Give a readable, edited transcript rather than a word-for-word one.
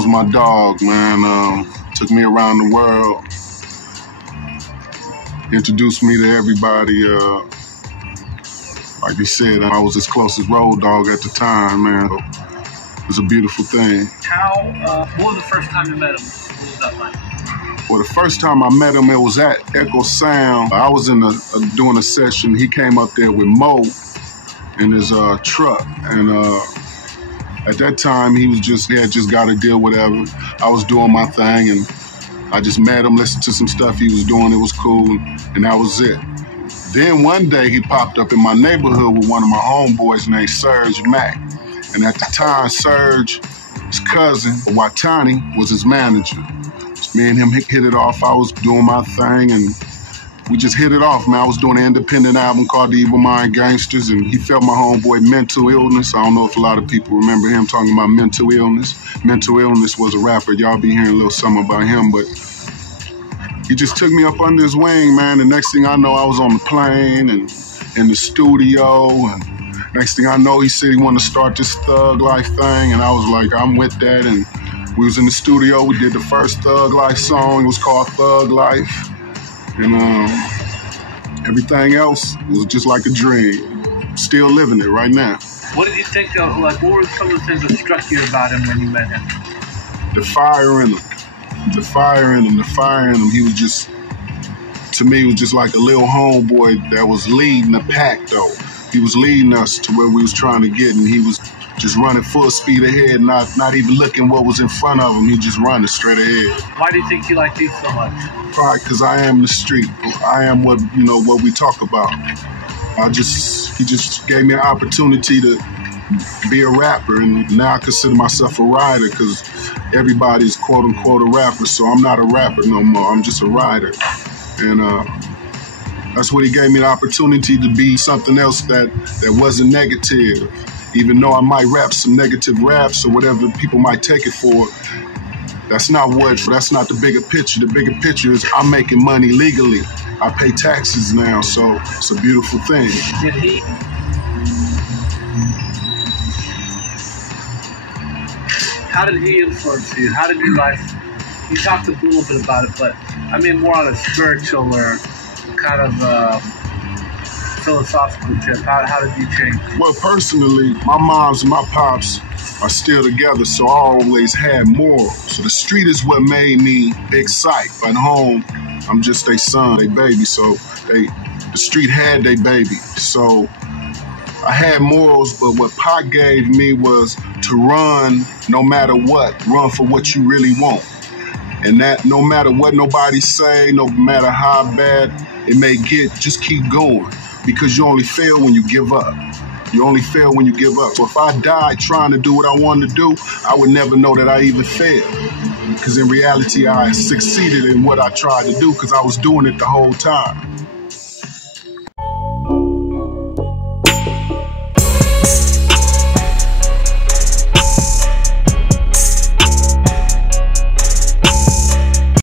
was my dog, man. Took me around the world, introduced me to everybody. Like he said, I was his closest road dog at the time, man. It was a beautiful thing. What was the first time you met him? What was that like? Well, the first time I met him, it was at Echo Sound. I was doing a session. He came up there with Mo in his truck, and at that time he had just got a deal, whatever. I was doing my thing, and I just met him, listened to some stuff he was doing. It was cool, and that was it. Then one day he popped up in my neighborhood with one of my homeboys named Serge Mack, and at the time Serge, his cousin Watani, was his manager. Me and him hit it off. I was doing my thing, and we just hit it off, man. I was doing an independent album called The Evil Mind Gangsters, and he felt my homeboy mental illness. I don't know if a lot of people remember him talking about mental illness. Mental illness was a rapper. Y'all be hearing a little something about him, but he just took me up under his wing, man. The next thing I know, I was on the plane and in the studio, and next thing I know, he said he wanted to start this Thug Life thing, and I was like, I'm with that, and we was in the studio. We did the first Thug Life song. It was called Thug Life. And everything else was just like a dream. Still living it right now. What did you think of, what were some of the things that struck you about him when you met him? The fire in him. The fire in him. The fire in him. He was just, to me, he was just like a little homeboy that was leading the pack, though. He was leading us to where we was trying to get, and he was just running full speed ahead, not even looking what was in front of him. He just running straight ahead. Why do you think he liked you so much? Probably because I am the street. I am what we talk about. He just gave me an opportunity to be a rapper, and now I consider myself a writer because everybody's quote unquote a rapper. So I'm not a rapper no more. I'm just a writer, and that's what he gave me, the opportunity to be something else that wasn't negative. Even though I might rap some negative raps or whatever people might take it for, that's not the bigger picture. The bigger picture is I'm making money legally. I pay taxes now, so it's a beautiful thing. Did he? How did he influence you? How did your life? You talked a little bit about it, but I mean more on a spiritual or kind of philosophical tip. How did you change? Well, personally, my moms and my pops are still together, so I always had morals. So the street is what made me big Syke. At home, I'm just their son, their baby. So the street had their baby. So I had morals, but what Pac gave me was to run no matter what. Run for what you really want. And that no matter what nobody say, no matter how bad it may get, just keep going. Because you only fail when you give up. You only fail when you give up. So if I died trying to do what I wanted to do, I would never know that I even failed. Because in reality, I succeeded in what I tried to do because I was doing it the whole time.